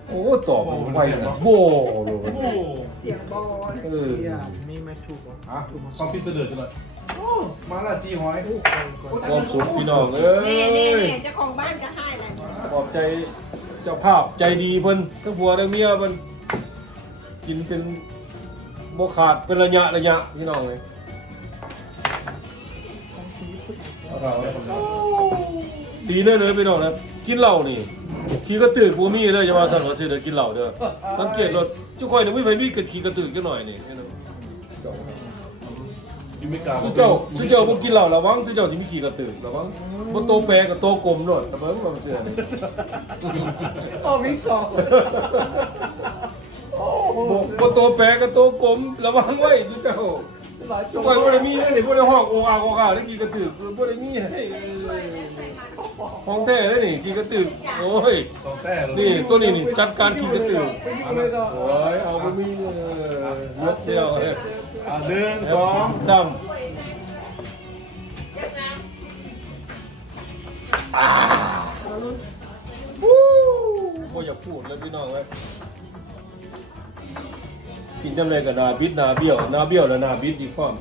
โอ้ตอบไปนะโบเลย เสียงบอล มีไหมถูกบ่ ฮะความพิเศษจังเลยโอ้มาละจีหอย ความสุขพี่น้องเอ้ย นี่เจ้าของบ้านก็ให้แหละ ขอบใจเจ้าภาพใจดีเพิ่นทั้งผัวทั้งเมียเพิ่นกินเป็นบ่ขาดเป็นระยะพี่น้องเลยดีเด้อเลยพี่น้องนะกินเหล้านี่ขี้กระตือกบ่มีเลยจะว่าซั่นว่าสิเด้อกินเหล้าเด้อสังเกตรถจุข่อยนี่ไม่ไผมีกระขี้กระตือกจักหน่อยนี่ ยูมิกา สุเจ้าบ่กินเหล้าระวังสุเจ้าสิมีขี้กระตือกระวังบ่โตแปรกับโตกลมโนดตะเบิ่งว่ามันเสื่อนี่ โอ้มีสอง บ่โตแปรกับโตกลมระวังไว้สุเจ้าจุข่อยบ่ได้มีเลยนี่บ่ได้ห้องโออาได้ขี้กระตือกบ่ได้มีให้ของแท้เลยนี่ขี้กระตือกโอ้ย ต้องแต่เลย นี่ตัวนี้นี่จัดการขี้กระตือกโอ้ยเอาบ่มียกเที่ยวเลย 1 2 3บ่อยากพูดเลยพี่น้องเว้ยกินจำเลยกับนาบิดนาเบี้ยวแล้วนาบิดอีกพร้อม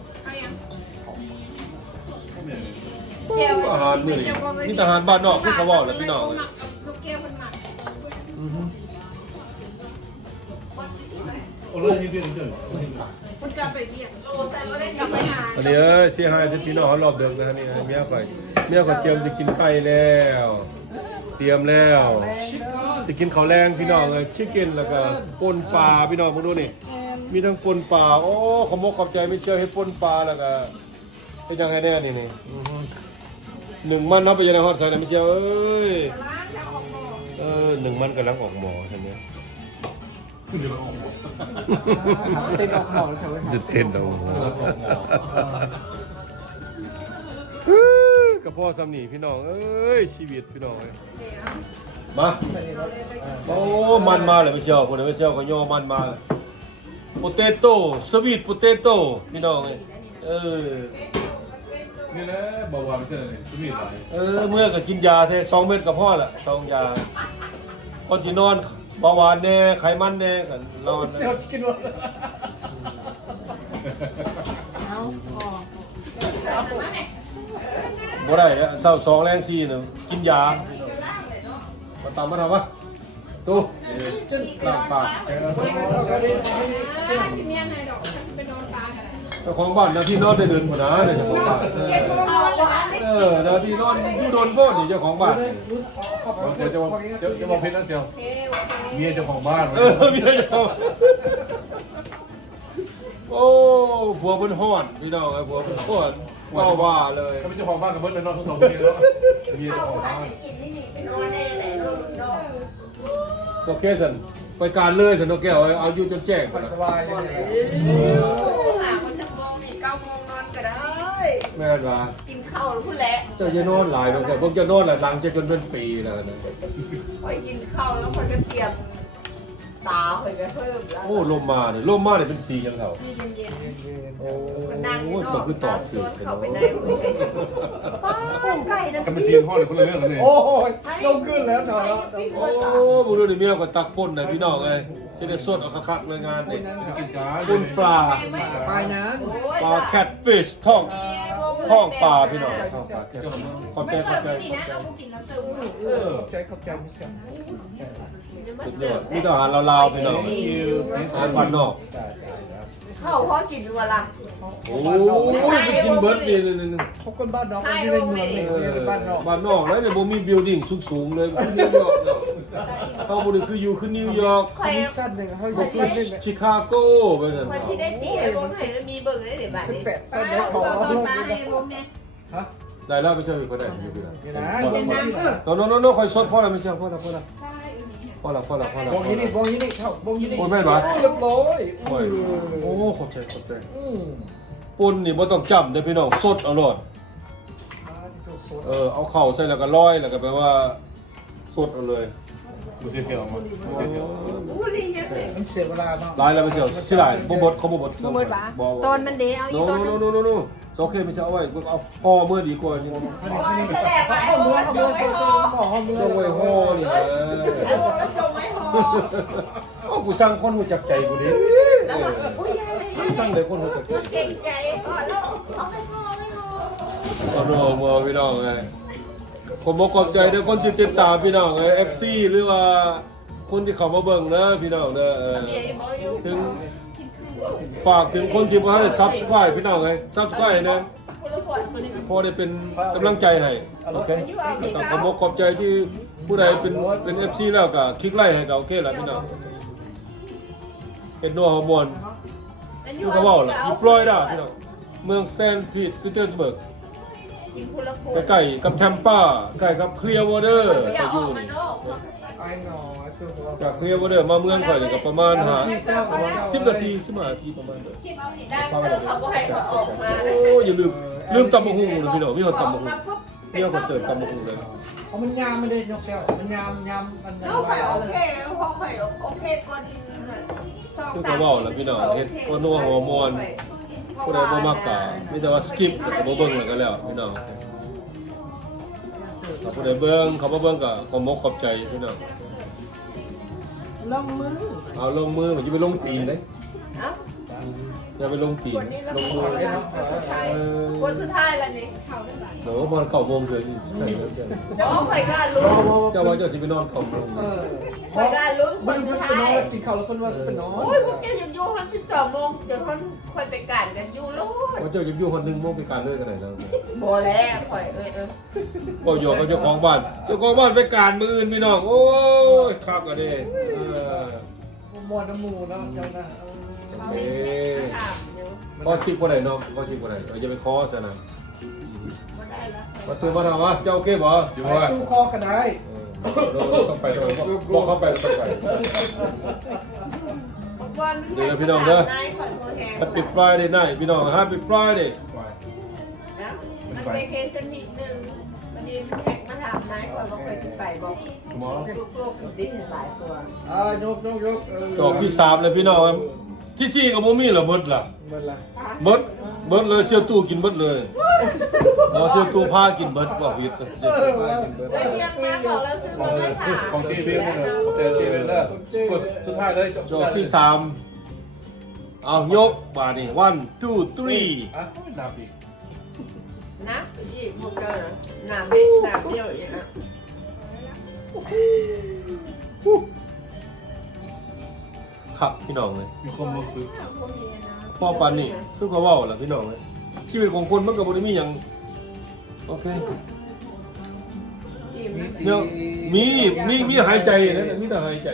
เจียว อาหารมื้อนี้นี่ทหารบ้านนอกคือเขาเว้าแล้วพี่น้องเว้ย ลูกแก้วมันหมัก โอ้เลยยืนเดิน มันจะไปเบี้ย แต่ก็เล่น กลับไปหา อันนี้เสียหายพี่น้องรอบเดิมนะนี่เมียข่อยเตรียมจะกินไก่แล้วเตรียมแล้วสิกินข้าวแรงพี่น้องเลยชิคเก้นแล้วก็ป่นปลาพี่น้องมาดูนี่มีทั้งป่นปลาโอ้ขมกขอบใจไม่เชื่อให้ป่นปลาแล้วก็เป็นยังไงแน่นี่หนึ่งมันเนาะไปยังไงฮอดใส่ไม่เชื่อเอ้ย ล้างจะออกหม้อ หนึ่งมันกำลังออกหมอใช่ไหม เต้นออกหมอกเลย จะเต้นออกหมอกระเพาะซ้ำนี่พี่น้องเอ้ยชีวิตพี่น้องมาโอ้มันมาเลยไม่เชื่อคนไม่เชื่อก็ย่อมันมาโปเตโต้สวีทโปเตโต้พี่น้องนี่แหละบ่าวไม่ใช่เลยสมิธอะไร เมื่อก็กินยาแท้2 เม็ดก็พอละ2 ยาก่อนสินอนเบาหวานแน่ไขมันแน่กันนอน เซลกินหมด บ่ได้แล้วเช้า2แรง4น่ะกินยามาตามมาทำวะตู้ล้างปาก ที่เมียนให้ดอกไปนอนตากัน เจ้าของบ้านนะที่นอนได้เดินพุ่นนะเจ้าของบ้าน 7 โมงนอนแล้ว นะที่นอนอยู่โดนบ่นี่เจ้าของบ้าน เสียวจะบอกเพชรนะเสียว โอเคโอเค เมียเจ้าของบ้าน มีอะไรเจ้าโอ้ผัวเพิ่นฮ้อนพี่น้องไอ้ผัวเพิ่นฮ้อนก็ว่าเลย ถ้าเป็นเจ้าของบ้านกับเบิร์ดเลยนอนทั้ง2 เมียแล้วเมียเจ้าของบ้าน กินนี่ไปนอนได้แหละโดนดอก โอเคสันไปการเลยสันโอแก้วเอาอยู่จนแจ้ง สบายเลย หาคนจะมองนี่9 โมงนอนก็ได้ แม แม่นว่า กินข้าวแล้วพูดแหละ เจ้าจะนอนหลายดอกแต่พวกจะนอนหลายหลังจะจนเป็นปีแล้วนะ คอยกินข้าวแล้วคอยก็เตรียมตาคอยก็เพิ่มแล้ว โอ้ลมมาเนี่ยลมมาเนี่ยเป็นสียังเขา ซีเย็น โอ้ มันนั่งอยู่น มั อน ก คือตอบ ส ถู ว ก นเขาไปไหนป้าไก่นะ กันไปเซียนห้องหรือคนละเรื่องเลย โอ้ยลงขึ้นแล้วเถอะ โอ้บุรุษเมียก็ตักป่นนะพี่น้องเอ้ยสิได้สดเอาคักๆเลยงานนี่ กินการ ป่นปลา ปลายน้ำ ปลาแคทฟิชท้องปลาพี่น้องท้องปลาแคทขอบ ๆ ใจ ไม่ ขอ เสิ บ ร์ฟ ใจ ดีนะเอาผู้กินแล้วเสิร์ฟ ขอบใจไม่เสีย สุดยอดมีแต่อาหารลาวๆพี่น้องอาหารบ้านนอก ข้าวพ่อกินวันละ โอ้ยจะกินเบิร์ดนี่ พบคนบ้านนอกมันอยู่ในเมืองนี่เป็นบ้านนอก บ้านนอกแล้วเนี่ยบ่มีบิลดิ้งสูงๆเลยคือนิวยอร์กเนาะเขาบ่ได้คืออยู่คือนิวยอร์ก คอย มีสั้นหนึ่งเขาอ บ่ ยู่ คื สั้ อน หนึ่ง ชิคาโกไปนั่น คนที่ได้ตีไอ้พวกไหนก็มีเบิ่งได้เดี๋ยวบ้านนี้ 18สั้นแล้วขอ ต เอา อน ลง มา ไป ในวงเนี่ย ฮะ ได้แล้วไม่ใช่มีคนได้อยู่พี่ล่ะ นี่นะ เย็นน้ำเออ โน่ๆๆๆค่อยสดพอแล้วไม่ใช่พอแล้ว ใช่ พอแล้ว บงยี่นี่บงยี่นี่เข้าบงยี่นี่ โอ้ยแม่นวะ เรียบร้อย โอ้ยโอ้ขอบใจ อืม ปุ่นนี่บ่ต้องจำเด้อพี่น้องสดเอาโลดเอาเข้าใส่แล้วก็ร้อยแล้วก็แปลว่าสดเอาเลย ดูเซียนเที่ยวมาดูเซียนเที่ยว อู้นี่ยังไง มันเสียเวลาเนาะ หลายแล้วไม่ใช่สิหลายบ่บดเขาบ่บด บ่เบิดหวะตอนมันเดเอาอี โน่ ตอนนึง โน่โอเคไม่ใช่เอาไว้เอาพอเมื่อดีกว่านี่ แสดงไป เอาเมือง จ เอา ง เมือง ไว้หอ หม้อเอาเมือง ต้องไว้ห่อนี่นะ แล้วจงไว้หอ โอ้กูสร้างคนรู้จักใจกูดิ อุ้ยยายเลย สร้างได้คนรู้จักใจ เก่งใจก่อนแล้วเอาไปหอไม่หอ เอาโน่มาพี่น้องไงผมบอกขอบใจเด้อคนที่ติดตามพี่น้องไง FC หรือว่าคนที่เข้ามาเบิ่งเด้อพี่น้องเด้อ เมียยังบอกอยู่ ถึงฝากถึงคนที่บ่ได้ Subscribe พี่น้องไง Subscribe นะ คนละคนคนนี้ พอได้เป็นกำลังใจให้โอเคต้องขอบอกขอบใจที่ผู้ใดเป็น FC แล้วก็คลิกไลค์ให้ก็โอเคแล้วพี่น้องเฮ็ดนัวฮอร์โมนอยู่กับเว้าล่ะอยู่ฟลอริดาพี่น้องเมืองเซนต์พีทร์สเบิร์ก กินคนละคน ใกล้กับแทมปาใกล้กับเคลียร์วอเตอร์ ไม่อยากอ อ อก ยู่ มา นี่ นอก ไอ้หนอตัวหัว จากเคลียร์วอเตอร์มาเมืองข่อยนี่ก็ประมาณ10 นาที15 นาทีประมาณนั้น คลิปเอาอีก ดังเตอร์เขาก็ให้เขาออกมา โอ้อย่าลืมตำบักหุ่งเลยพี่น้องมีคนตำบักหุ่งมีคนเสิร์ฟตำบักหุ่งเลย เอามันยามมันเลยนกแก้วมันยามมัน เขาไข่โอเคเขาไข่โอเคก่อนคือก็เว้าแล้วพี่น้องเฮ็ดก็นัวหัวมวนผู้ใดบ่มักก็มีแต่ว่าสกิปแล้วก็บ่เบิ่งแล้วก็แล้วพี่น้องถ้าผู้ใดเบิ่งเขาบ่เบิ่งก็ขอมกขอบใจพี่น้อง ลงมือ เอาลงมือมันจะไปลงตีนเด้ นะ อย่าไปลงตีน วันนี้เรา ลง ค มือน สุดท้ายคนสุดท้ายแล้วนี่ โอ้บ่9 โมงเถอะ จะเอาไข่ก้านลุ้น เจ้าว่าเจ้าสิไปนอนค่ำลง ไข่ก้านลุ้นค มัน นสุ จะ ด เป็น ท้า น้อย งกินข้าวแล้วคนว่าจะเป็นน้อง โอ้ยพวกแกยังอยู่ทัน12 โมงเดี๋ยวเขาค่อยไปกันกันอยู่ลุ้น ว่าเจ้าจะอยู่คนหนึงโมงไปการเลยกันไหนแล้ว บ่แล้วค่อยก็อยู่กับเจ้าของบ้านไปการมื้ออื่นพี่น้องโอ้ยคักอ่ะเด้มวนน้ำมูนะเจ้านะ เอ๊ะ ถามอยู่ ข้อ10บ่ได้เนาะข้อ10บ่ได้อย่าไปขอซะนะ บ่ได้แล้ว มาตัวมาถามว่าเจ้าโอเคบ่จิว่า ตู้คอกันได้ ต้องไปบอกเข้าไปต้องไป วัน เดี๋ยวพี่น้องเด้อ นายข่อยโมแหง มันปิด Friday night พี่น้อง Happy Friday นะมันไปเคสนิดนึงวันนี้แข่งมาถามนายข่อยว่าข่อยสิไปบอกลูกโลกดิ้นหลายตัวย ก จอกที่3เลยพี่น้องที่4ก็บ่มีละเบิดล่ะ เมื่อไร เบิดเลยเสี่ยวตู้กินเบิดเลยบ่เสี่ยวตู้พากินเบิดบ่ผิดเสี่ยวตู้พากินเบิด ไอ้เมียงมาบอกแล้วซื้อมาเลยค่ะ ของเจเบียร์เลยของเจเบียร์เลยสุดท้ายเลย จอกที่3เอายกบาดนี่1 2 3 อ่ะนับอีก นะยี่พวกเจ้านะหนาเบ็ดหนาเบี้ยวอย่างเงี้ย ครับพี่น้องเลย มีความรู้สึก พ่อปานนี่คือเขาเว้าล่ะพี่น้องเลยชีวิตของคนมันก็บ่ได้มีหยังโอเค อิ่มนะ เนี่ยมีหายใจนะมีแต่หายใจ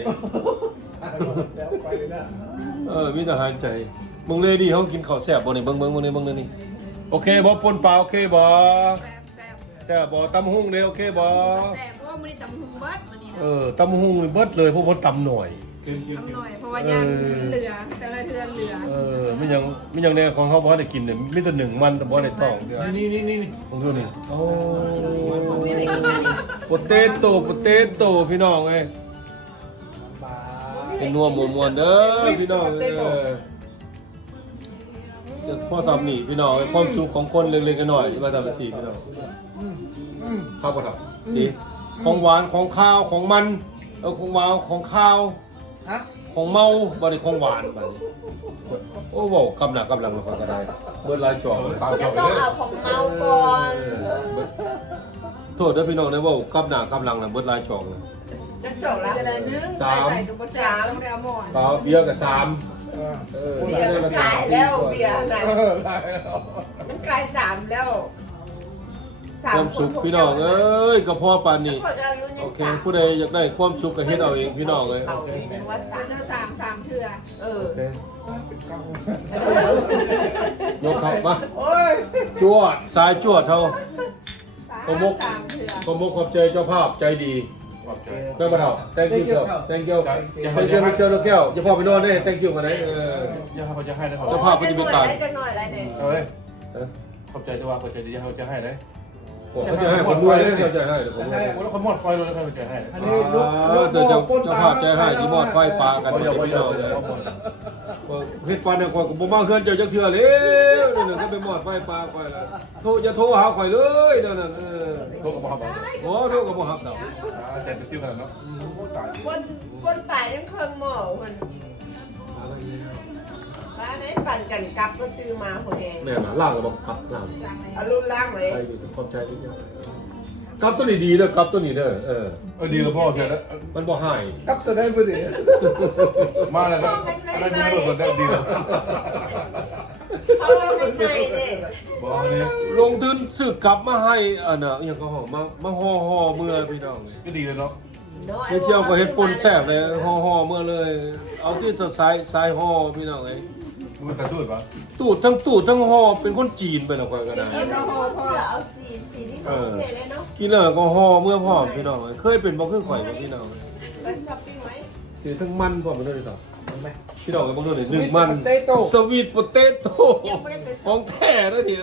มีแต่หายใจมึงเลยดีเขากินข้าวแซ่บบ่นี่เบิ่งนี่โอเคบ่ปนปลาโอเคบ่ แซ่บ แซ่บบ่ตำหุ่งเด้โอเคบ่ แซ่บเพราะว่ามันนี่ตำหุงเบิดมันนี่ ตำหุ่งนี่เบิดเลยเพราะว่าตำหน่อย กิน ทำหน่อยเพราะว่ายังเหลือแต่ละเดือนเหลือ ไม่ยังแน่ของเขาบ่ได้กินเนี่ยมีแต่หนึ่งมันแต่บ่ได้ต้องเด้อ นี่ ผมดูนี่โอ้โปเตโต้พี่น้องเอ้ยเป็นนัวหมูมวนเด้อพี่น้องเอ้ยเดี๋ยวพ่อสามนี่พี่น้องเอ้ยความสุขของคนเล็กๆน้อยๆมาทำเป็นสี่พี่น้องข้าวบ่ครับสีของหวานของข้าวของมันของหวานของข้าว ฮะ ของเมาบ่ได้ของหวานบัดนี้โอ้โหกำลังเราก็ได้เบิดหลายจ่อ สาว จะ เก่า ต้อง เลย เอาของเมาก่อน โทษเด้อพี่น้องได้เว้ากำลังน่ะเบิดหลายจ่อเลย จะจบแล้ว จะได้นึ่งใส่ตุ๊กตาต้องได้เอาหมอน สาวเบียร์กับ3 เบียร์มันกลายแล้วเบียร์นะมันกลาย3แล้ว ความสุขพี่น้องเอ้ยกระเพาะปานนี้ คนอายุยั โอง เคผู้ใดอยากได้ความสุขก็เฮ็ดเอาเองพี่น้องเอ้ย เอาดีนึงว่า มันจะสามเถื่อ เออ โอเคยกครับมา โอ้ย จวดสายจวดเฮา สามเถื่อ ขอบขอบใจเจ้าภาพใจดี ขอบใจ แม่บ่เฒ่า thank you sir thank you thank you Mr. Lokel อย่าพอไปนอนเด้ thank you กันได้ย่าเขาจะให้ได้ขอ เจ้าภาพปฏิบัติการ จะหน่อยอะไรเนี่ย เฮ้ยขอบใจจะว่าขอบใจดีเขาจะให้ได้ เขาจะให้ผมด้วยเด้เขาจะให้ผม แล้วเขาหมดไฟเลยเขาจะให้ อันนี้ลูก แต่เจ้าภาพใจให้ที่มอดไฟปากันพี่น้องเลยเฮ็ดปานเนี่ยข่อยก็บ่มาเฮือนเจ้าจักเทื่อแล้วนั่นก็ไปมอดไฟปาข่อยละโทรอย่าโทรหาข่อยเลยนั่นน่ะโทษกับพ่อบอก โอ้โทรก็บ่รับดอก แต่ไปซิ่วกันเนาะตาย คนตายยังเครื่องหม้อมันบ้านไหนปั่นกันกลับก็ซื้อมาหัวแดง แม่มาล่างก็บ่ครับล่าง เอารุ่นล่างเลย ไปอยู่ขอบใจที่สุดกับตัวนี้ดีเด้อกับตัวนี้เด้อ ดีกับพ่อเสร็จแล้ว มันบ่หาย กับตัวได้บ่ดิ มาแล้วก็ได้เนื้อหมดได้ดีแล้ว เอาเป็นไงเนี่ย บอกเลย ลงทุนซื้อกลับมาให้อันน่ะอหยังก็ห่อมาห่อเมื่อพี่น้อง ก็ดีเลยเนาะ เฮ็ดเชี่ยวก็เฮ็ดป่นแซ่บเลยห่อเมื่อเลย เอาที่สายห่อพี่น้องเอ้ย มันสะดุดปะ ตูดทั้งห่อเป็นคนจีนไปแล้วค่อยก็ได้ เอาสีที่เขาเห็นเลยเนาะ กินแล้วก็ห่อเมื่อพร้อมพี่น้องเอ้ยเคยเป็นบ่คือข่อยบ่พี่น้องเอ้ย ไปช้อปปิ้งไว้ คือทั้งมันพร้อมกันด้วยต่อพี่น้องก็บ่รู้นี่1มันสวีทโปเตโต้ ยังไม่ได้ไป ของแท้เด้อนี่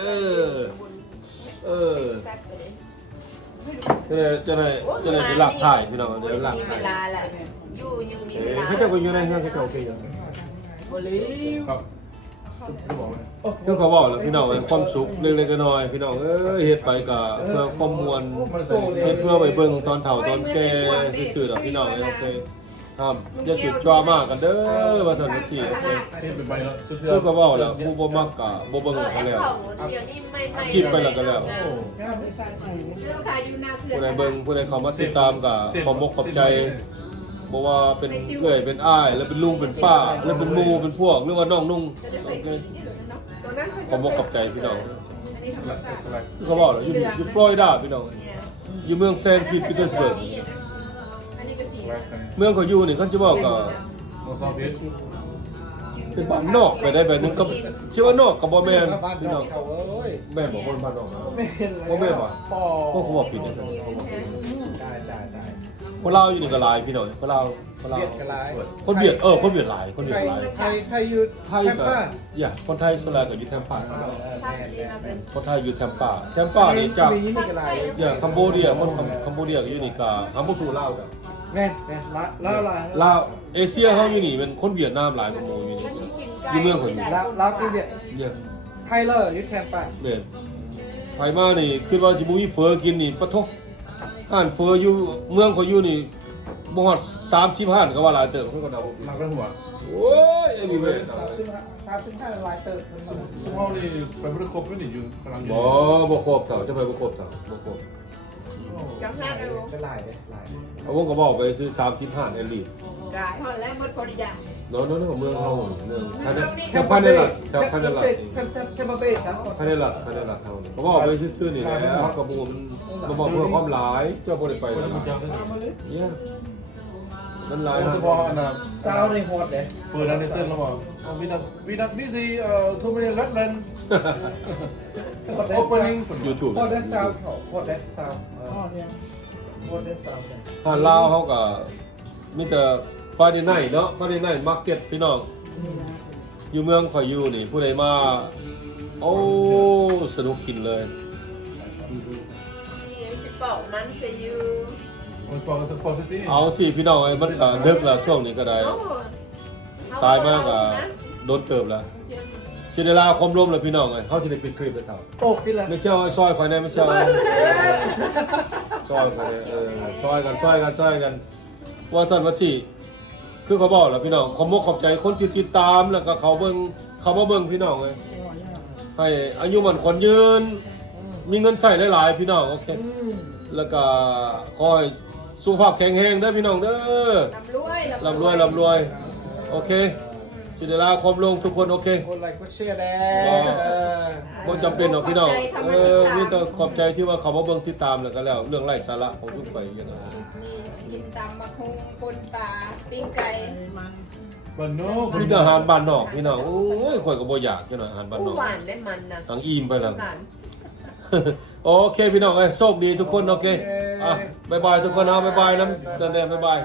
แซ่บไปเลย จะได้สิลากถ่ายพี่น้องเดี๋ยวลาก มีเว ถ่าย ลาแหละอยู่ยังมีเวลา เขาเจ้าก็อยู่ในเฮือนเขาเจ้าโอเคอยู่ ครับไม่บอกเลย เรื่องเขาบอกแล้วพี่น้องความสุขเล็กๆน้อยๆพี่น้องเฮ็ดไปก็เพื่อความมวลเพื่อไปเบิ่งตอนเฒ่าตอนแก่ซื่อๆดอกพี่น้องโอเคครับอย่าสุดดราม่ากันเด้อว่าซั่นว่าซี่โอเค ที่เป็นใบเนาะเชื่อ เพิ่นก็เว้าแล้วผู้บ่มักก็บ่เบิ่งกันแล้ว สกิปไปแล้วก็แล้ว เรื่องขายอยู่หน้าเขื่อน ผู้ใดเบิ่งผู้ใดเข้ามาติดตามก็ขอบมกขอบใจบ่ว่าเป็นเอื้อยเป็นอ้ายแล้วเป็นลุงเป็นป้าแล้วเป็นหมู่เป็นพวกหรือว่าน้องนุ่งขอบมกขอบใจพี่น้อง อันนี้ธรรมศาสตร์ สลัด เขาบอกแล้วอยู่ฟลอริดาพี่น้องอยู่เมืองเซนต์ปีเตอร์สเบิร์ก อันนี้ก็สี สลัดกัน เมืองเขาอยู่นี่เขาจะบอกก็ โมซอเวียต เป็นบ้านนอกไปได้แบบนึงก็ชื่อว่านอกกับบ่แม่น บ้าน พี่น้อง เขาเอ้ย แม่นบอกคนบ้านนอกนะ แม่น บ่แม่นบ่ ปอ พวกเขาบอกผิดนะ ได้ คนลาวอยู่นี่ก็หลายพี่น้องคนลาว เบียดกันหลาย คนเบียดคนเบียดหลายคนเบียดหลาย ไทยอยู่ ไทย แคม ก็ ป้า อย่าคนไทยส่วนใหญ่ก็อยู่แทมปา ทราบดีนะเป็น คนไทยอยู่แทมปานี่จาก มีนี่กันหลาย อย่างคัมโบเดียคนคัมโบเดียก็อยู่นี่ก็คัมโบซูลาวกัน แม่แล้วลา ลาวเอเชียเฮาอยู่นี่เป็นคนเวียดนามหลายกว่าหมู่อยู่นี่อยู่เมืองเขาอยู่ แล้วคือเบียด เนี่ย ไทยเลอร์อยู่แคมป้า เด่นไปมานี่คือว่าสิบุมีเฟอกินนี่ปะทกอ่านเฟออยู่เมืองเขาอยู่นี่บ่ฮอด35ก็ว่าหลายเติบเพิ่นก็เดา นักเล่นหัว โอ้ยไอ้นี่เว้ย 35ลายเติร์ ซึ่งเขานี่ไปบริโภคไม่ได้อยู่กำลัง บ่ครบเท่าจะไปบ่ครบเท่าบ่ครบ จังหวัดอะไรวะ เป็นลายลาย เอาวงก็บอกไปซื้อ35เอลิส กาย ถอนและหมดคนอย่าง เนาะเมืองเฮาเมืองพันในหลักแถวพันในหลัก แคมเบอร์ครับ พันในหลักเท่านี้เขาบอกไปซื้อๆนี่แหละกระมูลมาบอกเพื่อความหลายเจ้าบ่ได้ไป คน แล้ว มันยัง เนี่ยมันหลาย โอ้สปอร์นะ ซาวในฮอตเลย เปิดอันเดอร์เซนแล้วบอกวินัทบิซี่ทูมินลัดแลนด์ โอเปนิ่ง YouTube ฮอตได้ซาวเขาฮอตได้ซาวฮอตได้ซาว ผ่านลาวเขาก็มีแต่ ฟาเดนไนเนาะฟาเดนไนมาร์เก็ตพี่น้องอยู่เมืองข่อยอยู่นี่ผู้ใดมาโอ้สนุกกินเลย สิปอกมันจะอยู่ มันฟังสปอร์ตตี้ เอาสิพี่น้องไอ้มันก็ดึกแล้วช่วงนี้ก็ได้สายมากอ่ะโดนเติบแล้วสิได้ลาความลมแล้วพี่น้องเอ้ยเฮาสิได้ปิดคลิปแล้วครับ โตกที่ละ ไม่เชื่อซอยข่อยแน่ไม่เชื่อซอยข่อยซอยกันว่าสั่นว่าสิคือเขาบอกแล้วพี่น้องขอบมกขอบใจคนที่ติดตามแล้วก็เขามาเบิ่งพี่น้องเลยให้อายุมันคนยืนมีเงินใช้หลายๆพี่น้องโอเคแล้วก็คอยสุขภาพแข็งแรงเด้อพี่น้องเด้อ ลำรวย โอเคสิเดลาความลงทุกคนโอเค คนไลค์คนแชร์แดง บ่จำเป็นหรอกพี่น้องมีแต่ขอบใจที่ว่าเขามาเบิ่งติดตามแล้วก็แล้วเรื่องไร้สาระของทุกฝ่ายอย่างนั้น กินตำมะฮุงปนปลาปิ้งไก่ บันโน มีแต่อาหารบ้านนอกพี่น้องโอ้ยข่อยก็บ่อยากจังนะอาหารบ้านน ผู้ อก หวานได้มันนะ ทางอิ่มไปแล้ว หวาน โอเคพี่น้องโชคดีทุกคนโอเคอ่ะบ๊ายบายทุกคนนะบ๊ายบายน้ำแดงบ๊ายบาย